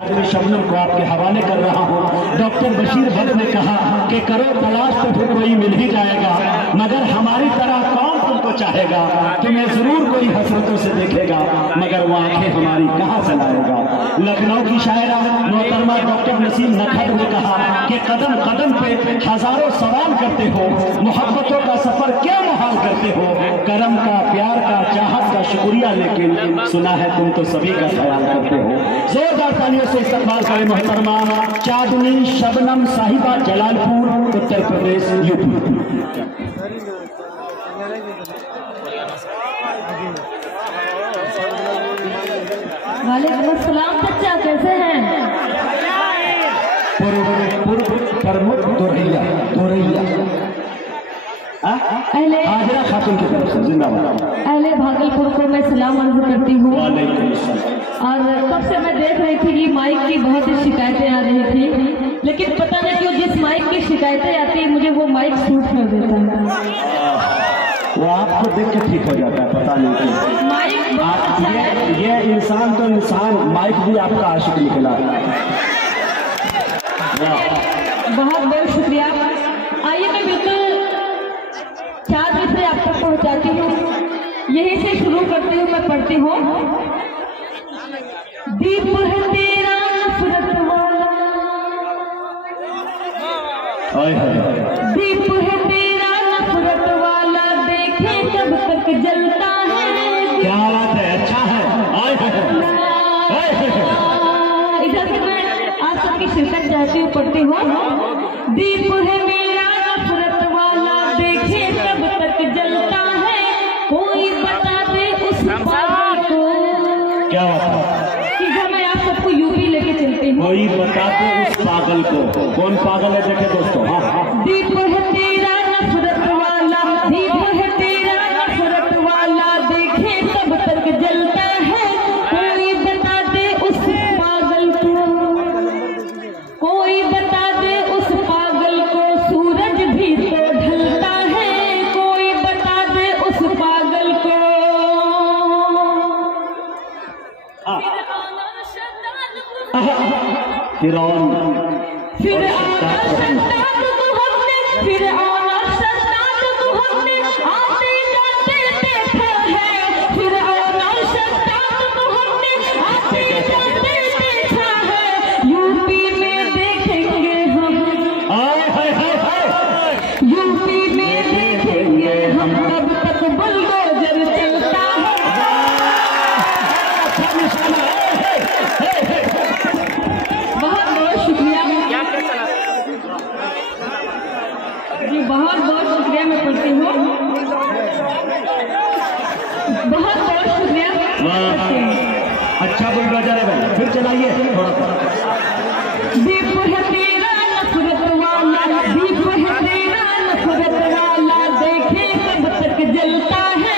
शबनम को आपके हवाले कर रहा हूँ। डॉक्टर बशीर भट्ट ने कहा कि करो तलाश तो फिर कोई मिल ही जाएगा, मगर हमारी तरह कौन तुमको चाहेगा, तुम्हें जरूर कोई हसरतों से देखेगा, मगर वो आंखें हमारी कहाँ से लाएगा। लखनऊ की शायरा मोहतरमा डॉक्टर नसीम नखद ने कहा कि कदम कदम पे हजारों सवाल करते हो, मोहब्बतों का सफर क्यों मुहाल करते हो, करम का, प्यार का, चाहत का शुक्रिया, लेकिन सुना है तुम तो सभी का ख्याल करते हो। जोरदार तालियों से इस्तकबाल करें मोहतरमा चांदनी शबनम साहिबा, जलालपुर, उत्तर प्रदेश, यूपी। वालेकुम अस्सलाम बच्चा, कैसे हैं? प्रमुख दोरैया हाजरा खातून की तरफ से जिंदाबाद। अहले भागलपुर को मैं सलाम अर्ज करती हूँ। और कब से मैं देख रही थी कि माइक की बहुत ही शिकायतें आ रही थी, लेकिन पता नहीं क्यों जिस माइक की शिकायतें आती है मुझे वो माइक सूट कर देता है। वो आपको देख के ठीक हो जाता है, पता नहीं क्यों। माइक आप ये इंसान तो इंसान, माइक भी आपका आशिक निकला। बहुत बहुत शुक्रिया। आइए मैं बिल्कुल 4 विषय आप तक पहुँचाती हूँ, यहीं से शुरू करती हूँ। मैं पढ़ती हूँ। दीप है तेरा नफरत वाला, दीप है तेरा नफरत वाला, देखे कब तक जलता है। क्या बात है, अच्छा है। इधर से मैं आप सबकी शिरकत चाहती हूँ, पढ़ती हूँ। दीप है मेरा नफरत वाला, देखे कब तक जलता है, कोई बता दे उस पागल को। क्या बात है, मैं आप सबको यूपी लेके चलती हूँ। कोई बता दे उस पागल को। कौन पागल है देखे दोस्तों। हाँ, दीप है तेरा नफरत वाला, दीप है तेरा नफरत वाला, देखे कब तक जलता है, कोई बता दे उस पागल को, कोई बता दे उस पागल को, सूरज भी तो ढलता है, कोई बता दे उस पागल को। फिर आना शैतान को हमने, फिर आना शैतान को हमने आते जाते देखा है, फिर आना शैतान को हमने आते जाते देखा है, यूपी में देखेंगे हम, यूपी में देखेंगे हम, तब तक बुलडोजर चलता है। बहुत बहुत शुक्रिया जी, बहुत बहुत शुक्रिया। मैं पढ़ती हूँ। बहुत बहुत शुक्रिया। अच्छा बुलडोजर है भाई, फिर चलाइए थोड़ा सा। दीप है तेरा नफरत वाला, दीप है तेरा नफरत वाला, देखे कब तक जलता है,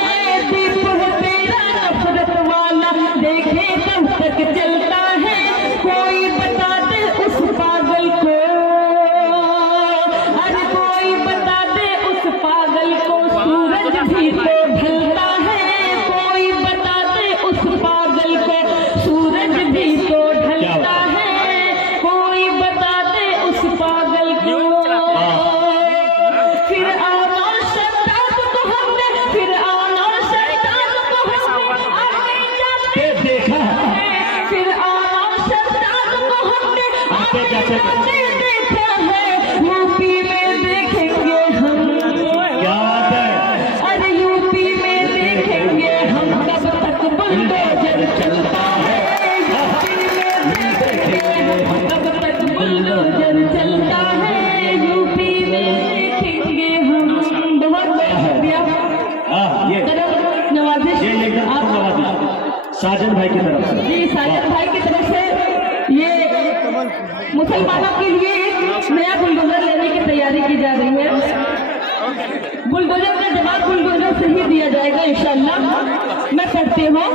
दीप है तेरा नफरत वाला, देखे कब तक जलता है, कोई बता दे उस पागल को, अरे कोई बता दे उस पागल को, सूरज भी तो ढलता है, कोई बता दे उस पागल को, सूरज भी तो ढलता है, कोई बता दे उस पागल को। फिर आना शैतान को हमने, फिर आना शैतान को हमने आते जाते देखा है, फिर आना शैतान को हमने आते जाते देखा है, यूपी में देखेंगे हम। क्या बात है, अरे यूपी में देखेंगे हम, कब तक बुलडोजर चलता है, यूपी में देखेंगे हम, कब तक बुलडोजर चलता है, यूपी में देखेंगे हम। बहुत बहुत शुक्रिया। ये नवाजिश एकदम आप नवाजिश साजन भाई की तरफ से। जी, साजन भाई की तरफ से ये मुसलमानों के लिए एक नया बुलडोजर लेने की तैयारी की जा रही है। बुलडोजर का जवाब बुलडोजर से ही दिया जाएगा इंशाअल्लाह। मैं पढ़ती हूँ।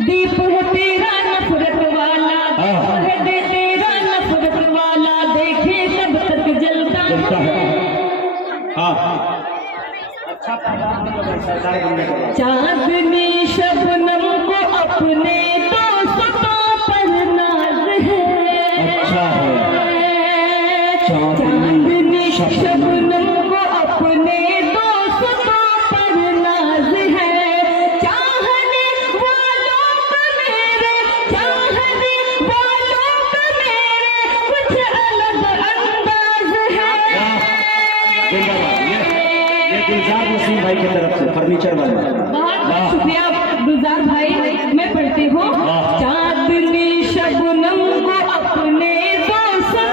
दीप है तेरा नफरत वाला, दीप है तेरा नफरत वाला, देखे कब तक जलता है। चांदनी शबनम को अपने दोस्तों पर ना शबनम को अपने दोस्तों पर नाज है, चाहने वालों का मेरे, चाहने वालों का मेरे कुछ अलग अंदाज है। ये गुलजार वसीम भाई की तरफ से फर्नीचर वाले। बहुत शुक्रिया गुलजार भाई। मैं पढ़ती हूँ, चांदनी शबनम को अपने दोस्तों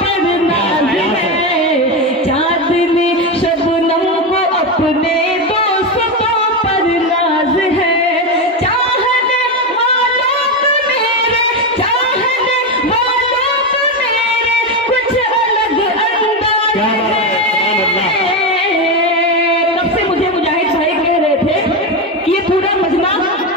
पर नाज है, चांदनी शबनम को अपने दोस्तों पर नाज है, चाहने वालों का मेरे, चाहने वालों का मेरे कुछ अलग अंदाज है। तब से मुझे मुजाहिद भाई कह रहे थे कि ये पूरा मजमा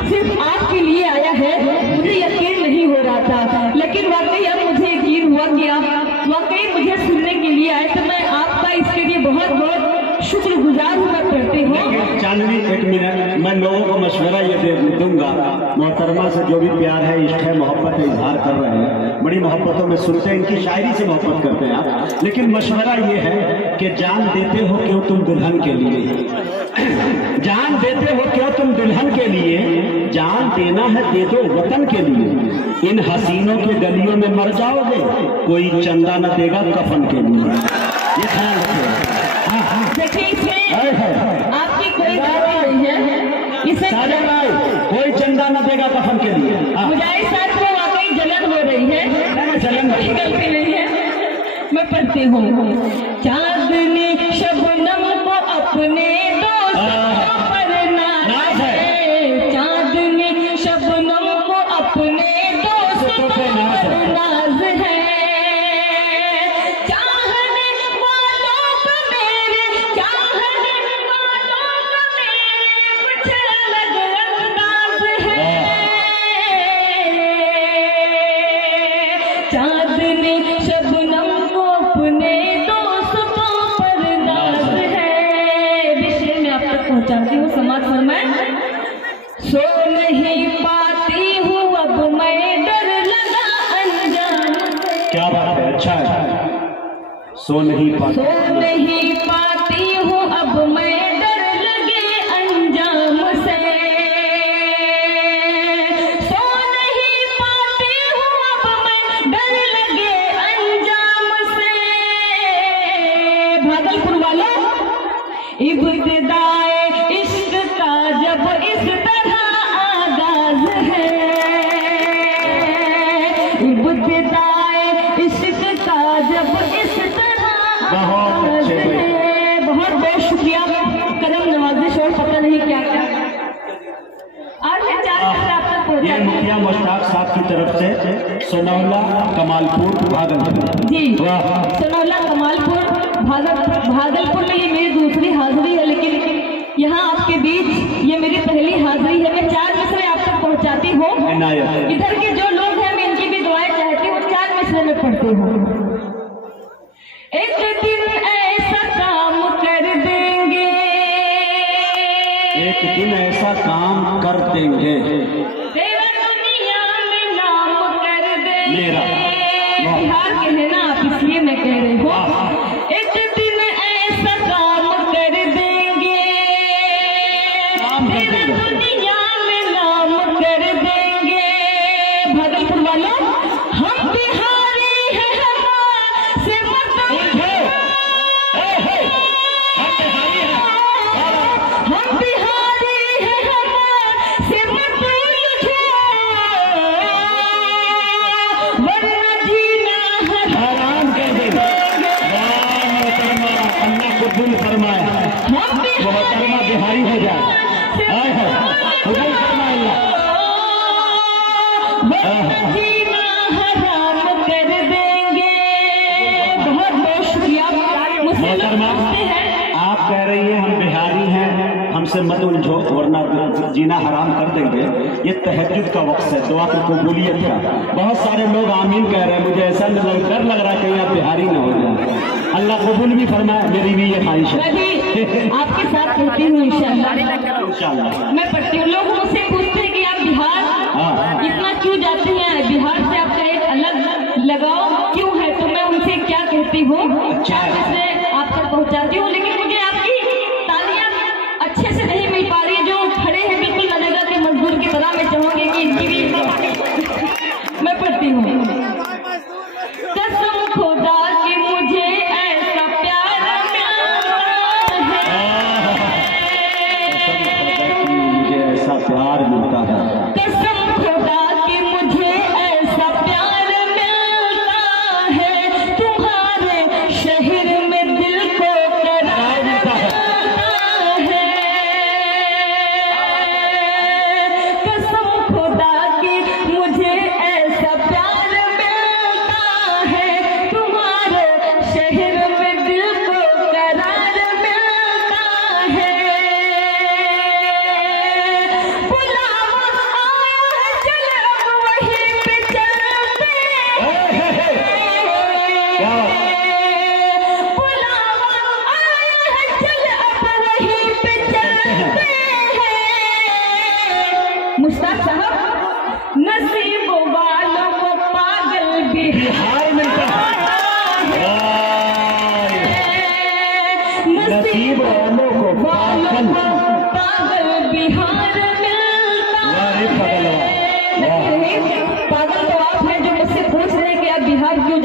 सिर्फ आपके लिए आया है, मुझे यकीन नहीं हो रहा था, लेकिन वाकई अब मुझे यकीन हुआ कि आप वाकई मुझे सुनने के लिए आए, तो मैं आपका इसके लिए बहुत बहुत शुक्रगुजार हुआ करती हूँ। चांदनी एक मिनट, मैं लोगों को मशवरा ये दे दूंगा, मोहतरमा से जो भी प्यार है, इश्क है, मोहब्बत है, इजहार कर रहे हैं, बड़ी मोहब्बतों में सुनते हैं, इनकी शायरी से मोहब्बत करते हैं आप, लेकिन मशवरा ये है कि जान देते हो क्यों तुम दुल्हन के लिए, जान देते हो क्यों तुम दुल्हन के लिए, जान देना है दे दो वतन के लिए, इन हसीनों के गलियों में मर जाओगे, कोई चंदा न देगा कफन के लिए। ये ख्याल रखिए। देखिए इसमें आपकी कोई गलती नहीं है, इसे कोई चंदा न देगा कफन के लिए। मुजाहिद साहब को वाकई जलन हो रही है, जलन कोई गलती नहीं है। मैं पढ़ती हूँ, चांदनी शबनम को अपने दोस्तों पर नाज है, चांदनी शबनम को अपने दोस्तों पर नाज है, चाहने वालों का मेरे, चाहने वालों का मेरे कुछ अलग अंदाज है, चांदनी शबनम को अपने दोस्तों पर नाज है। विषय में आप तक पहुंचाती हूँ, समाज फरमाए। सो नहीं पाती हूँ अब मैं, डर लगा अंजाम, क्या बात है, अच्छा है। सो नहीं पाती, सो नहीं पाती हूँ अब मैं, डर लगे अंजाम से, सो नहीं पाती हूँ अब मैं, डर लगे अंजाम से। भागलपुर वालों, इब्तिदाए इश्क का जब इस तरह आगाज है, इब्तिदाए इश्क का जब इस तरह आगाज है। बहुत बहुत शुक्रिया, कदम नवाजिश और पता नहीं क्या क्या। आज मैं 4 मिनट आप तक ये पहुंचा मुखिया मुश्ताक साहब की तरफ से सोनौला कमालपुर भागलपुर। जी, वाह। सोनौला कमालपुर भागलपुर में ये मेरी दूसरी हाजिरी है, लेकिन यहाँ आपके बीच ये मेरी पहली हाजिरी है। मैं 4 मिसरे आप तक पहुँचाती हूँ। इनायत। इधर के जो लोग हैं मैं इनकी भी दुआएं चाहती हूँ, 4 मिसरे में पढ़ती हूँ। एक दिन ऐसा काम कर देंगे, एक दिन ऐसा काम कर देंगे, तेरा दुनिया में नाम कर देंगे। मेरा बिहार के है ना आप, इसलिए मैं कह रही हूँ। एक दिन ऐसा काम कर देंगे, तेरा दुनिया में नाम कर देंगे। भागलपुर वालों, हम बिहारी हैं, से मत हम बिहारी हैं, से मत वरना जीना हराम कर देंगे। अल्लाह को दिल फरमाए, मोहतरमा बिहारी हो जाए। हुजूर फरमाए अल्लाह। जीना हराम कर देंगे। बहुत बहुत शुक्रिया। मुझसे लोग मोहतरमा, पूछते हैं, आप कह रही हैं हम बिहारी हैं, हमसे मत उलझो वरना जीना हराम कर देंगे। ये तहज्जुद का वक्त है, दुआ की कबूलियत का। बहुत सारे लोग आमीन कह रहे हैं, मुझे ऐसा डर लग रहा है कहीं आप बिहारी ना हो जाए। अल्लाह कबूल भी फरमाए, मेरी भी ये ख्वाहिश है। मैं भी आपके साथ कहती हूँ इंशाअल्लाह। इंशाअल्लाह। मैं पढ़ती हूँ। लोग मुझसे पूछते हैं कि आप बिहार इतना क्यों जाते हैं, बिहार से आपका एक अलग लगाव क्यों है, तो मैं उनसे क्या कहती हूँ, अच्छा है।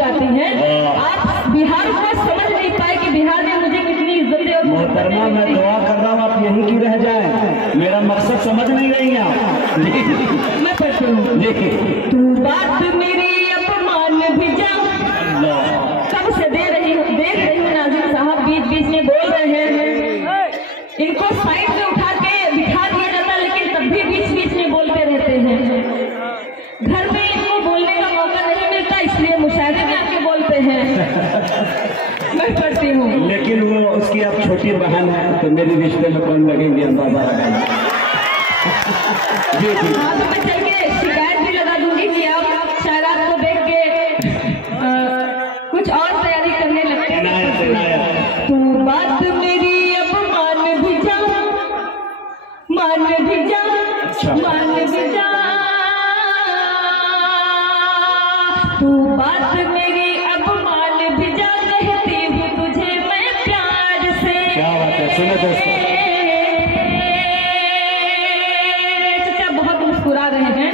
जाती हैं। आप बिहार को समझ नहीं पाए कि बिहार में मुझे कितनी इज्जत है। मोहतरमा, मैं दुआ कर रहा हूँ आप यहीं की रह जाए, मेरा मकसद समझ नहीं रही आप। मैं पढ़ती हूँ। तू बात मेरी अपमान भी जा, कब से देख रही हूँ नाज़िम साहब बीच बीच में बोल रहे हैं। इनको साइड में उठा के बिठा दिया जाता, लेकिन तब भी बीच बीच में बोलते रहते हैं। घर में इनको बोलने का मौका नहीं मिलता, इसलिए मुशायरे में आके बोलते हैं। मैं पढ़ती हूँ। लेकिन वो उसकी अब छोटी बहन है, तो मेरी रिश्ते में कौन लगेंगे अंदाजा लगाएंगे। जी जी। हाँ, तो मैं चल के शिकायत भी लगा दूंगी कि आप शायरात को देख के कुछ और तैयारी करने लगते हैं। तू बात मेरी अब मान भी जा, मान भी जा, मान भी जा। तू बात मेरी अब मान भी जा, कहती हूँ तुझे मैं प्यार से। क्या बात है, सुनो दोस्तों। चाचा बहुत मुस्कुरा रहे हैं।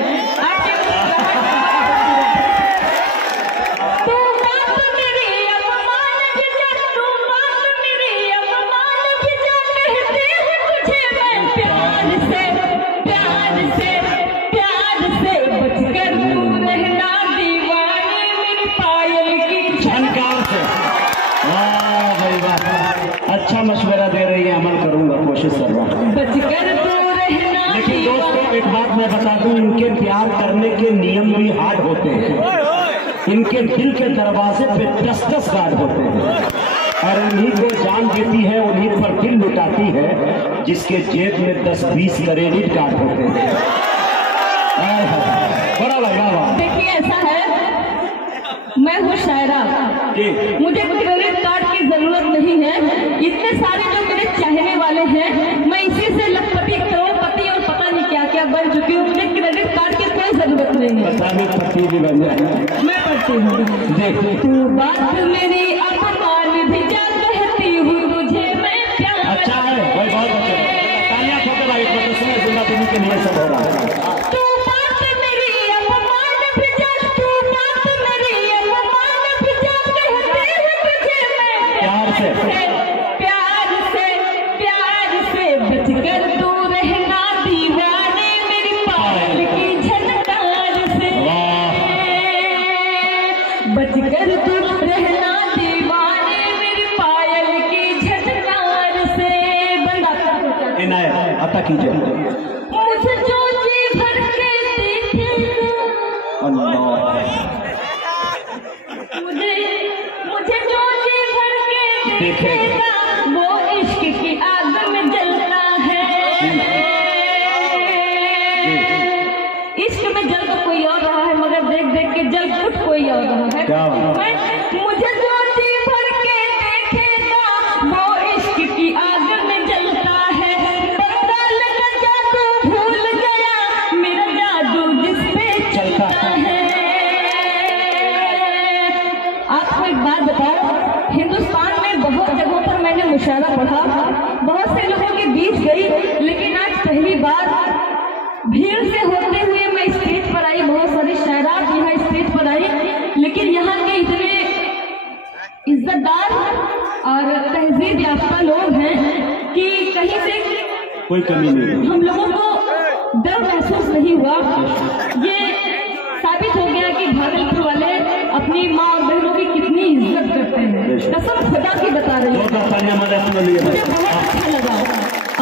तू बात मेरी अब मान भी जा, तू बात मेरी अब मान भी जा, कहती हूँ तुझे मैं प्यार से, प्यार से, प्यार से। बचकर तू रहना दीवानी मेरी पायल की झनकार से। वाह भाई वाह, अच्छा मशवरा दे रही है, अमल करूंगा, कोशिश कर रहा हूँ। बचकर तू रहना। लेकिन दोस्तों एक बात मैं बता दूं, इनके प्यार करने के नियम भी हार्ड होते हैं। इनके दिल के दरवाजे पे 10-10 गार्ड होते हैं, और उन्हीं को जान देती है, उन्हीं पर दिल लुटाती है जिसके जेब में 10-20 क्रेडिट कार्ड होते हैं। बड़ा लगा। देखिए ऐसा है, मैं हूँ शायरा, मुझे क्रेडिट कार्ड की जरूरत नहीं है। इतने सारे जो मेरे चाहने वाले हैं, मैं इसी से लखपति, करोड़पति और पता नहीं क्या क्या बन चुकी हूँ। मुझे क्रेडिट कार्ड की कोई जरूरत नहीं है। पति भी बन जाए। मैं पढ़ती हूँ। तू बात मेरी अपमान भी जा, कहती हूँ तुझे मैं प्यार। अच्छा है भाई, बहुत अच्छा। तालियां ठोकर भाई, प्रोफेशनल जिंदगी के लिए सब हो रहा है। तू बात मेरी अपमान भी जा, तू बात मेरी अपमान भी जा, कहती हूँ तुझे मैं प्यार से, प्यार से, प्यार से। बचकर तू रहना दीवाने मेरी पायल की झनकार से। बचकर तू रहना दीवाने मेरी पायल की झनकार से। बंदा इनायत अता कीजिए। मुझे जो जी भर के देखेगा, मुझे जो जी भर के देखेगा, वो इश्क की आग में जलता है। इश्क में जल तो कोई और रहा है, मगर देख देख के जल कुछ कोई और रहा है। मुझे जो जी भर के देखेगा, वो इश्क की आग में जलता है। बंगाल का जादू भूल गया, मेरा जादू जिस पे चलता है। आपको एक बात बताओ, हिंदुस्तान में बहुत जगहों पर मैंने मुशायरा पढ़ा, बहुत से लोगों के बीच गई, लेकिन आज पहली बार भीड़ से होते हुए मैं स्टेज पर आई। बहुत सारी शायरात यहाँ स्टेज पर आई, लेकिन यहाँ के इतने इज्जतदार और तहजीब याफ्ता लोग हैं कि कहीं से कोई कमी नहीं। हम लोगों को डर महसूस नहीं हुआ। ये साबित हो गया कि भागलपुर वाले अपनी माँ और बहनों की कितनी इज्जत करते हैं। कसम खुदा की बता रही हूँ, मुझे बहुत अच्छा लगा।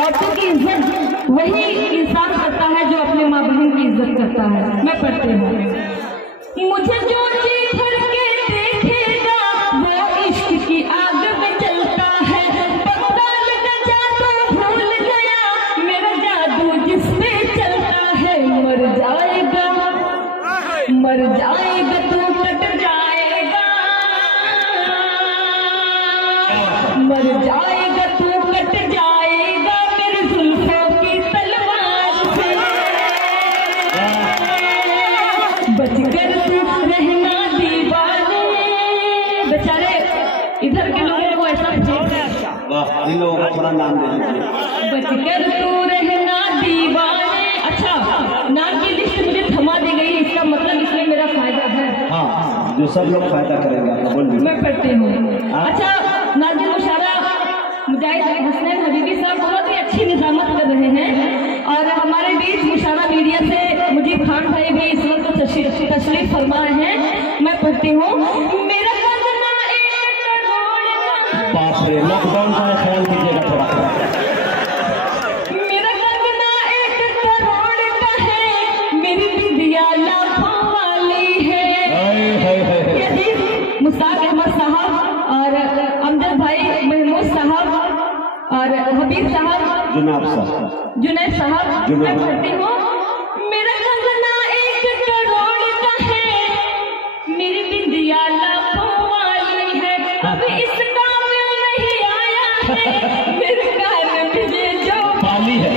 औरतों की इज्जत वही इंसान करता है जो अपने माँ बहन की इज्जत करता है। मैं पढ़ती हूँ। मुझे जो जी भर के देखेगा, वो इश्क की आग में जलता है। बंगाल का जादू भूल गया, मेरा जादू जिस पे चलता है। मर जाएगा, मर जाएगा तू, कट जाएगा, मर जाएगा तू, कट जाएगा मेरी जुल्फों की तलवार से। बचकर तू रहना दीवाने। बेचारे इधर के लोगों को ऐसा इन लोगों को थोड़ा नाम दे दीजिए। बचकर तू रहना दीवाने। अच्छा, नाम की लिस्ट मुझे थमा दी गई, इसका मतलब इसमें मेरा फायदा है। हाँ जो सब लोग फायदा करेंगे। आपका बोल मैं पढ़ती हूँ। अच्छा, नाज़िम मुशारा मुजाहिद हसनैन हबीबी साहब बहुत ही अच्छी निजामत कर रहे हैं और हमारे बीच मुशारा मीडिया से मुजीब खान भाई भी इस वक्त तशरीफ फरमा रहे हैं। मैं पढ़ती हूँ। मेरा कंगना एक करोड़ का, बाप रे, लॉकडाउन का ख्याल कीजिएगा थोड़ा। मेरा कंगना एक करोड़ का है, मेरी बिंदिया लाखों वाली है। ये जी मुश्ताक अहमद साहब और अमजद भाई, महमूद साहब और हबीब साहब, जुनैद साहब। मैं पढ़ती हूँ। मेरा कंगना एक करोड़ का है, मेरी बिंदिया लाखों वाली है। अब इस काबिल नहीं आया है, मेरे कान में ये जो पाली है।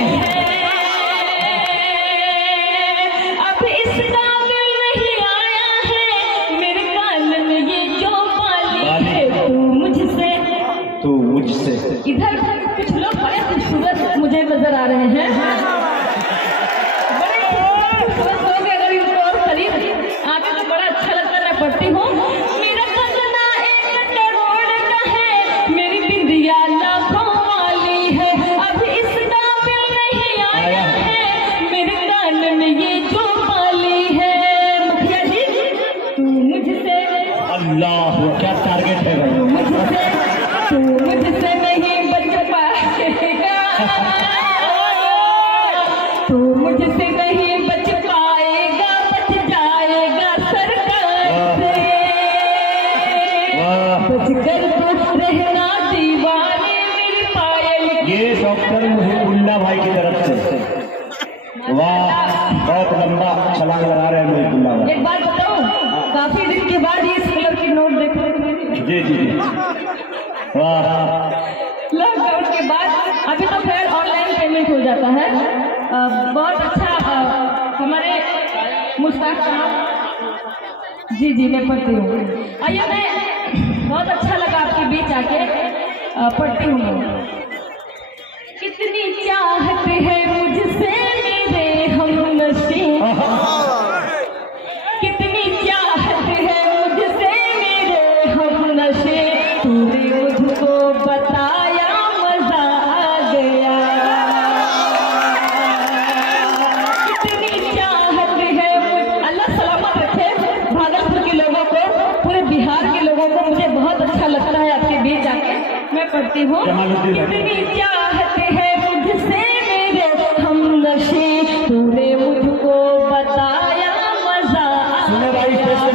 अब इस काबिल नहीं आया है, मेरे कान में ये जो पाली है। तू मुझसे इधर कुछ लोग बड़े खूबसूरत मुझे नजर आ रहे हैं, बड़े खूबसूरत लोग। अगर इनको और करीब आके तो बड़ा अच्छा लगता है। मैं पढ़ती हूँ। मेरा कंगना एक करोड़ का है, मेरी बिंदिया लाखों वाली है। अब इस काबिल नहीं आया है, मेरे कान में ये जो पाली है। मुखिया जी, तू मुझसे, अल्लाह, क्या टारगेट है भाई। तू मुझसे नहीं बच पाएगा, तू मुझसे नहीं बच पाएगा, बच जाएगा सरकार से। बच कर तो रहना दीवाने मेरी पायल। ये डॉक्टर मुहिबुल्लाह भाई की तरफ से, वाह, बहुत लंबा छलांग लगा रहे हैं मुहिबुल्लाह भाई। एक बात बताऊं, काफी दिन के बाद ये सिल्वर की नोट देखने को मिली। जी जी जी, वाह। लॉकडाउन के बाद अभी तो खैर ऑनलाइन पेमेंट हो जाता है। बहुत अच्छा हमारे मुश्ताक साहब। जी जी, मैं पढ़ती हूँ। आइए, मैं बहुत अच्छा लगा आपके बीच आके पढ़ती हूँ। कितनी चाहत है मुझसे मेरे हमनशी, कितनी चाहत है मुझसे मेरे हमनशी, तूने मुझको बताया मजा आ गया। कितनी चाहत है, अल्लाह सलामत रखे भागलपुर के लोगों को, पूरे बिहार के लोगों को। मुझे बहुत अच्छा लगता है आपके बीच आके। मैं पढ़ती हूँ। कितनी चाहत है मुझसे मेरे हमनशी, तूने मुझको बताया मजा आ गया।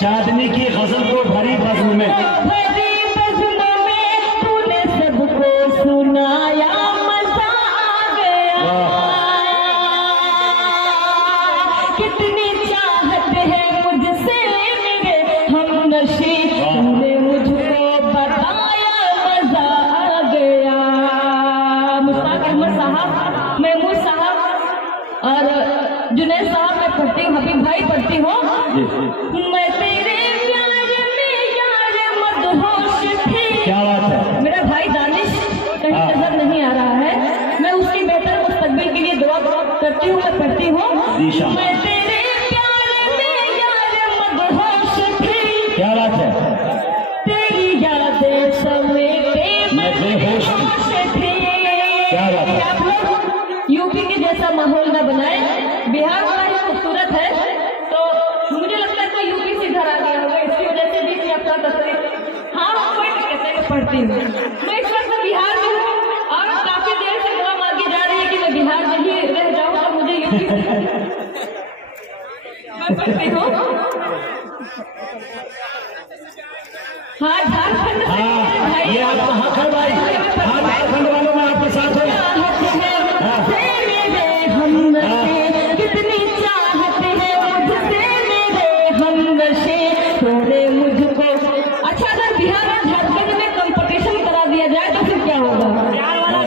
चांदनी की गजल को भरी बज़्म में, तूने सबको सुनाया मजा आ गया। कितनी चाहत है मुझसे मेरे हमनशी, तूने मुझको बताया मजा आ गया। मुश्ताक अहमद साहब, महमूद साहब और जुनैद साहब। मैं पढ़ती हूँ। हबीब भाई पढ़ती हूँ। मैं तेरे प्यार में यार मदहोश थी। क्या बात है। मेरा भाई दानिश कहीं नजर नहीं आ रहा है। मैं उसकी बेहतर मुस्तकबिल के लिए दुआ करती हूँ। मैं पढ़ती हूँ। मैं तेरे प्यार में यार मदहोश थी। क्या बात है। तेरी यादें समेटे मैं बेहोश थी। क्या बात है। आप लोग यूपी के जैसा माहौल न बनाए। बिहार बड़ा ही खूबसूरत है, तो मुझे लगता है कोई यूपी से इधर आ गया होगा, इसकी वजह से भी आपका तस्वीर। हाँ, कोई दिक्कत नहीं, मैं पढ़ती हूँ। मैं इस वक्त बिहार में हूँ और काफी देर से दुआ मांगी जा रही है कि मैं बिहार में ही रह जाऊँ और मुझे यूपी मैं पढ़ती हूँ। हाँ, झारखंड ये आपका हक है भाई। हाँ, झारखंड वालों में आपके साथ है। कितनी चाहत है मुझसे मेरे हमनशी, तूने मुझको। अच्छा, अगर बिहार और झारखंड में कंपटीशन करा दिया जाए तो फिर क्या होगा।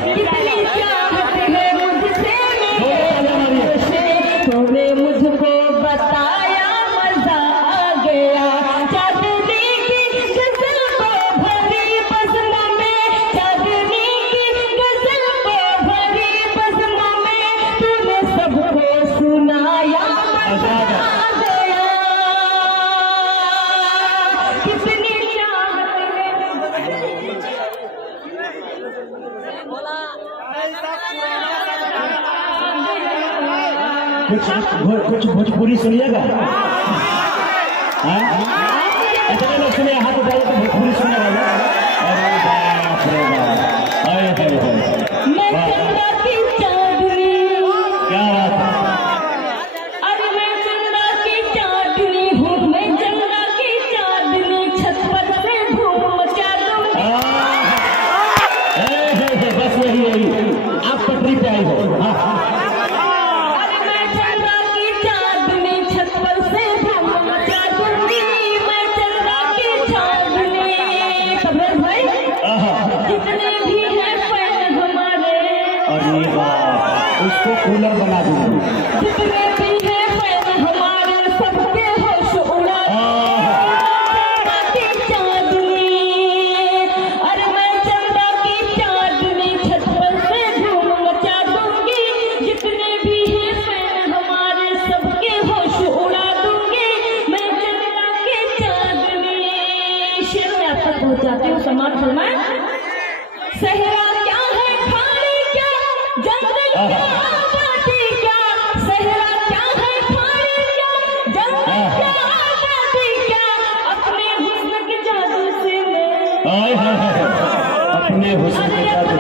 कितनी चाहत है मुझसे मेरे हमनशी, तूने मुझको बताया मजा आ गया। चांदनी की गजल को भरी बज़्म में, चांदनी की गजल को कुछ भोजपुरी सुनिएगा? इतने लोग सुने, हाथ उठाइए तो भोजपुरी सुने वाला। अरे बाप रे बाप, हाय हाय हाय, मैं चंदा की चांदनी, क्या बात है। अरे मैं चंदा की चांदनी हूँ, मैं चंदा की चांदनी, छत पर से धूम मचा दूंगी। बस यही आप पटरी पे आई हो। अरे मैं चंदा की चांदनी, छत पर से धूम मचा दूंगी, मैं चंदा की चांदनी। समझ भाई, जितने भी हैं फैन हमारे, अरे बाप, उसको कूलर बना दूंगी। जितने भी हैं फैन हमारे, सबके होश उड़ा चंदा की चांदनी। अरे मैं चंदा की चांदनी, छत पर से धूम मचा दूंगी, जितने भी हैं फैन हमारे, सबके होश उड़ा दूंगी, मैं चंदा की चांदनी। शेर में आप तक पहुंचाती हूँ, समाज फरमाए। सहरा क्या है, खाड़ी क्या, जंगल क्या, आबादी क्या, सहरा क्या है, खाड़ी क्या, जंगल क्या, आबादी क्या, अपने हुस्न के जादू से मैं, अपने हुस्न के साथ